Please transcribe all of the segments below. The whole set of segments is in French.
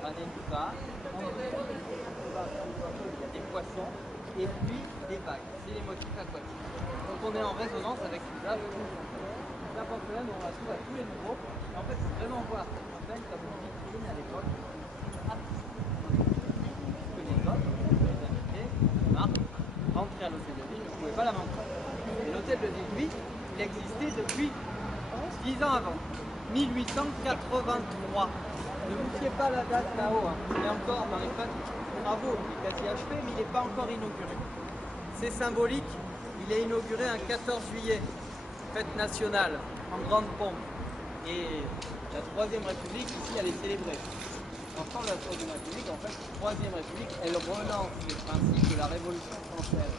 Ranenka, il y a des poissons et puis des vagues. C'est les motifs aquatiques. Donc on est en résonance avec l'usage de la porcelaine, on la trouve à tous les niveaux. Et en fait, c'est vraiment voir cette porcelaine comme une vitrine à l'époque artistique. Que les autres, les invités, les marques, rentraient à l'hôtel de ville, ne pouvaient pas la montrer. Et l'hôtel de ville, il existait depuis 10 ans avant, 1883. Ne vous fiez pas la date là-haut, hein. Il est encore dans les travaux, il est quasi achevé, mais il n'est pas encore inauguré. C'est symbolique, il est inauguré un 14 juillet, fête nationale, en grande pompe. Et la Troisième République, ici, elle est célébrée. Enfin, la Troisième République, en fait, la Troisième République, elle relance les principes de la Révolution française.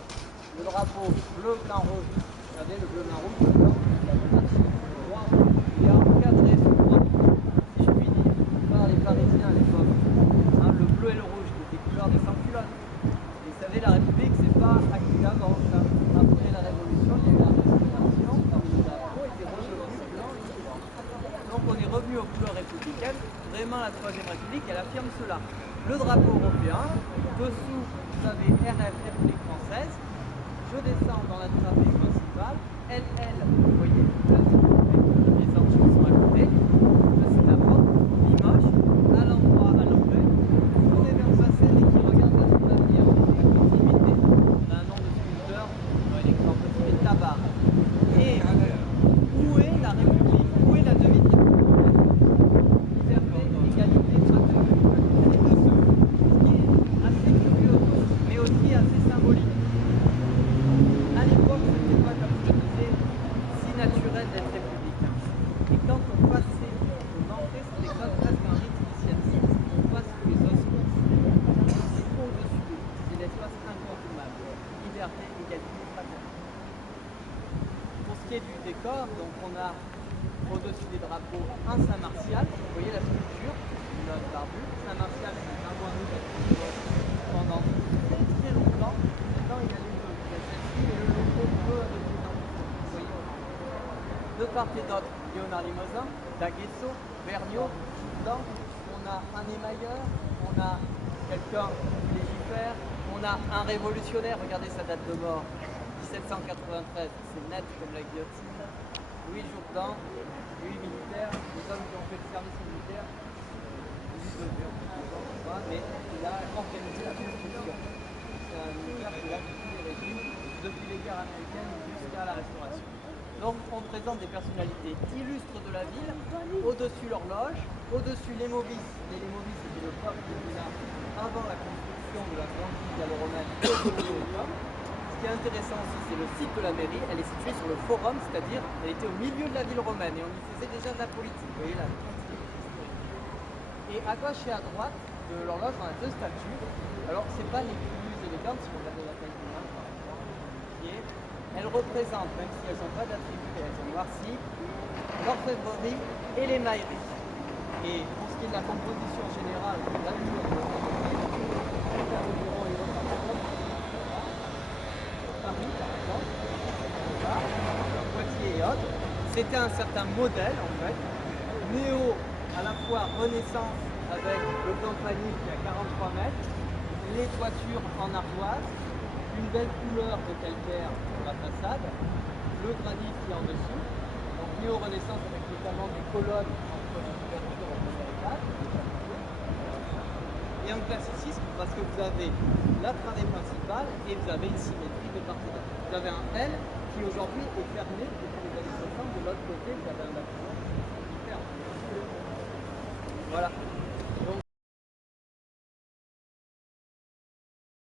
Le drapeau bleu, blanc, rouge. Regardez, le bleu, blanc, rouge, le blanc, la monarchie, le roi. Il est encadré, ce droit, si je puis dire, par les Parisiens à l'époque. Hein, le bleu et le rouge, qui étaient les couleurs des sans-culottes. Et vous savez, la République, c'est pas acquis d'avance. Hein. Après la Révolution, il y a eu la Restauration, parmi les drapeaux étaient revenus blanc et rouge. Donc on est revenu aux couleurs républicaines. Vraiment, la Troisième République, elle affirme cela. Le drapeau européen, dessous, vous avez RF, République française. Je descends dans la travée principale. LL, vous voyez, les anges sont à côté. Là, c'est la porte. Limoges, à l'endroit, à l'envers. On est vers le passé et qui regarde la l'avenir, la continuité. On a un nom de sculpteur, par exemple, qui est Tabar. Et où est la République? Où est la division? Liberté, égalité, fraternité. Elle est dessous. Ce qui est assez curieux, mais aussi assez symbolique. À l'époque, ce n'était pas, comme je le disais, si naturel d'être républicain. Et quand on passait, on entrait, c'était comme presque un rite initiatique. On passe sous les auspices. C'est au-dessus de tout. C'est l'espace incontournable. Liberté, égalité, fraternité. Pour ce qui est du décor, donc on a au-dessus des drapeaux un Saint-Martial. Vous voyez la sculpture, une barbu. Saint-Martial, c'est un moine pendant très très longtemps. Maintenant, il y a les deux. Il y a celle-ci et le logo bleu avec les dents. Vous voyez, de part et d'autre, Léonard Limousin, Daguesso, Vergniaud, Soudan. On a un émailleur, on a quelqu'un qui légifère, on a un révolutionnaire. Regardez sa date de mort, 1793. C'est net comme la guillotine. Louis Jourdan, lui militaire, les hommes qui ont fait le service militaire, mais il a organisé la construction. C'est un militaire qui a tous les régimes, depuis les guerres américaines jusqu'à la Restauration. Donc on présente des personnalités illustres de la ville, au-dessus l'horloge, au-dessus les Movis. Les Movis, c'était le peuple qui était là avant la construction de la grande ville gallo-romaine Ce qui est intéressant aussi, c'est le site de la mairie. Elle est située sur le forum, c'est-à-dire elle était au milieu de la ville romaine et on y faisait déjà de la politique. Vous voyez là. Et à gauche et à droite de l'horloge, on a deux statues. Alors, c'est pas les plus élégantes, si vous regardez la taille du main, par exemple. Elles représentent, même si elles n'ont pas d'attributs, elles sont noircies, l'orfèvrerie et l'émaillerie. Et pour ce qui est de la composition générale, la ville de Paris, par exemple, Poitiers et autres, c'était un certain modèle, en fait, néo, à la fois renaissance, avec le campanile qui a 43 mètres, les toitures en ardoise, une belle couleur de calcaire sur la façade, le granit qui est en dessous, donc néo-renaissance avec notamment des colonnes entre les ouvertures au premier étage, et un classicisme parce que vous avez la travée principale et vous avez une symétrie de part et d'autre. Vous avez un L qui aujourd'hui est fermé depuis les années 60, de l'autre côté vous avez un bâtiment qui ferme. Voilà.